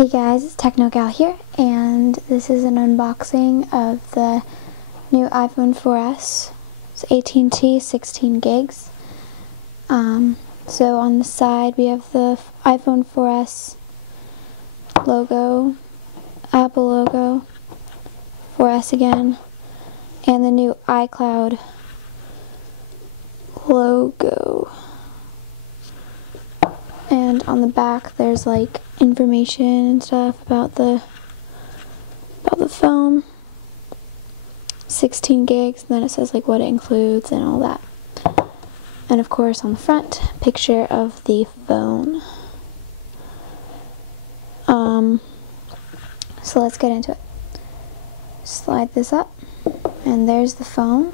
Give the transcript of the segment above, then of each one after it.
Hey guys, it's TechnoGal here, and this is an unboxing of the new iPhone 4S. It's AT&T 16 gigs. So on the side we have the iPhone 4S logo, Apple logo, 4S again, and the new iCloud logo. And on the back there's like information and stuff about the phone. 16 gigs, and then it says like what it includes and all that. And of course on the front, picture of the phone. So let's get into it. Slide this up, and there's the phone.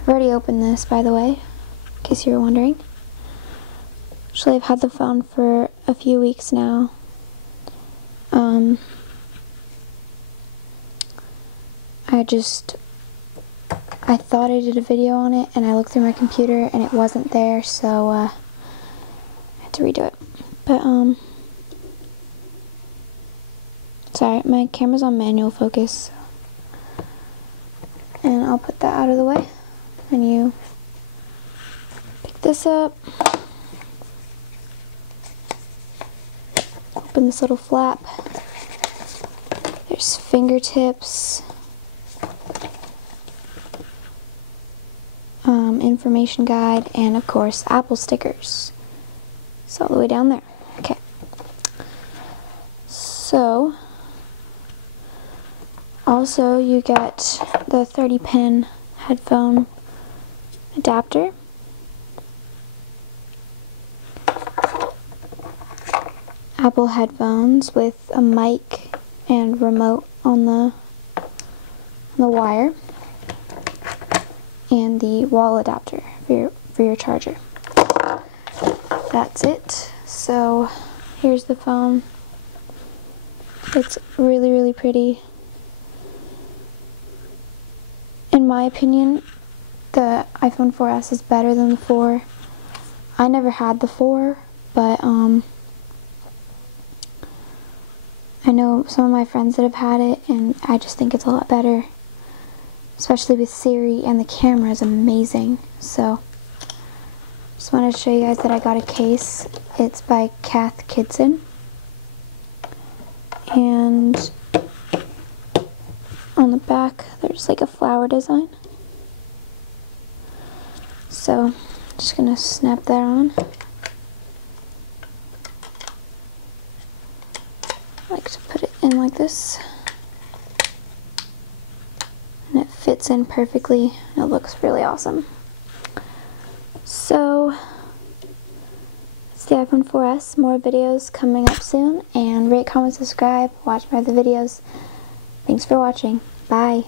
I've already opened this, by the way, in case you were wondering. Actually, I've had the phone for a few weeks now. I thought I did a video on it, and I looked through my computer, and it wasn't there, so I had to redo it. But, sorry, my camera's on manual focus, and I'll put that out of the way, and you pick this up. Open this little flap. There's fingertips, information guide, and of course Apple stickers. It's all the way down there. Okay. So, also you get the 30-pin headphone adapter. Apple headphones with a mic and remote on the wire, and the wall adapter for your charger. That's it. So here's the phone. It's really, really pretty. In my opinion, the iPhone 4S is better than the 4. I never had the 4, but I know some of my friends that have had it, and I just think it's a lot better, especially with Siri, and the camera is amazing. So, just wanted to show you guys that I got a case. It's by Kath Kidson, and on the back there's like a flower design. So, just gonna snap that on. I like to put it in like this, and it fits in perfectly. It looks really awesome. So it's the iPhone 4S. More videos coming up soon, and rate, comment, subscribe, watch my other videos. Thanks for watching. Bye.